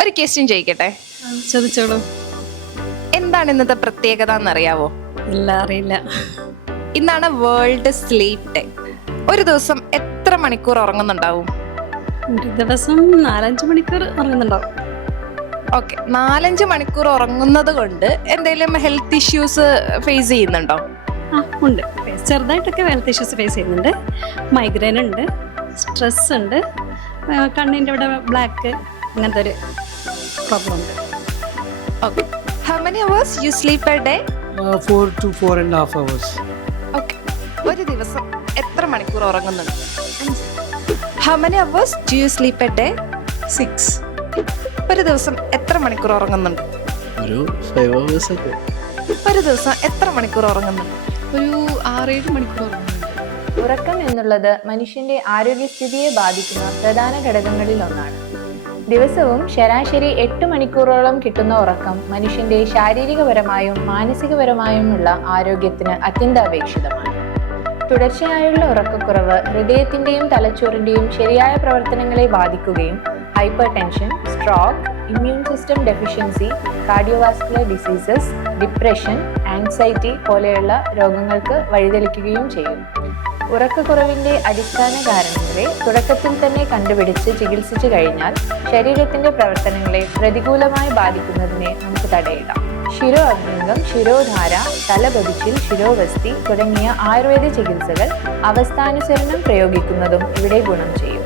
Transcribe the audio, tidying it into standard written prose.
ഒരു ക്വസ്റ്റ്യൻ ചോദിക്കട്ടെ? ചോദിച്ചോളൂ. എന്താണ് ഇന്നത്തെ പ്രത്യേകത എന്നറിയാവോ? ഇല്ല, അറിയില്ല. ഇന്നാണ് വേൾഡ് സ്ലീപ്പ് ഡേ. ഒരു ദിവസം എത്ര മണിക്കൂർ ഉറങ്ങുന്നുണ്ടാവും? ഒരു ദിവസം 4-5 മണിക്കൂർ ഉറങ്ങുന്നുണ്ടാവും. ഓക്കെ, 4-5 മണിക്കൂർ ഉറങ്ങുന്നത് കൊണ്ട് എന്തെങ്കിലും ഹെൽത്ത് ഇഷ്യൂസ് ഫേസ് ചെയ്യുന്നുണ്ടോ? ഉണ്ട്. ചെറുതായിട്ടൊക്കെ ഹെൽത്ത് ഇഷ്യൂസ് ഫേസ് ചെയ്യുന്നുണ്ട്. മൈഗ്രെയിൻ ഉണ്ട്, സ്ട്രെസ് ഉണ്ട്, കണ്ണിൻ്റെ ഇവിടെ ബ്ലാക്ക്, അങ്ങനത്തെ ഒരു പ്രോബ്ലം ഉണ്ട്. Okay, how many hours you sleep per day? 4 to 4.5 hours. Okay, ഒരു ദിവസം എത്ര മണിക്കൂർ ഉറങ്ങുന്നുണ്ട്? How many hours do you sleep per day? 6. ഒരു ദിവസം എത്ര മണിക്കൂർ ഉറങ്ങുന്നുണ്ട്? ഒരു 5 hours ഒക്കെ. ഒരു ദിവസം എത്ര മണിക്കൂർ ഉറങ്ങുന്നുണ്ട്? ഒരു 6-7 മണിക്കൂർ ഉറങ്ങുന്നുണ്ട്. ഉറക്കം എന്നുള്ളത് മനുഷ്യന്റെ ആരോഗ്യസ്ഥിതിയെ ബാധിക്കുന്ന പ്രധാന ഘടകങ്ങളിൽ ഒന്നാണ്. ദിവസവും ശരാശരി 8 മണിക്കൂറോളം കിട്ടുന്ന ഉറക്കം മനുഷ്യന്റെ ശാരീരികപരമായും മാനസികപരമായുമുള്ള ആരോഗ്യത്തിന് അത്യന്താപേക്ഷിതമാണ്. തുടർച്ചയായുള്ള ഉറക്കക്കുറവ് ഹൃദയത്തിന്റെയും തലച്ചോറിന്റെയും ശരിയായ പ്രവർത്തനങ്ങളെ ബാധിക്കുകയും hyper tension, stroke, immune system deficiency, cardiovascular diseases, depression, anxiety പോലെയുള്ള രോഗങ്ങൾക്ക് വഴിതെളിക്കുകയും ചെയ്യും. ഉറക്കക്കുറവിന്റെ അടിസ്ഥാന കാരണങ്ങളെ തുടക്കത്തിൽ തന്നെ കണ്ടുപിടിച്ച് ചികിത്സിച്ചു കഴിഞ്ഞാൽ ശരീരത്തിന്റെ പ്രവർത്തനങ്ങളെ പ്രതികൂലമായി ബാധിക്കുന്നതിനെ നമുക്ക് തടയിടാം. ശിരോ അഭ്യംഗം, ശിരോധാര, തലപൊതിച്ചിൽ, ശിരോവസ്തി തുടങ്ങിയ ആയുർവേദ ചികിത്സകൾ അവസ്ഥാനുസരണം പ്രയോഗിക്കുന്നതും ഇവിടെ ഗുണം ചെയ്യും.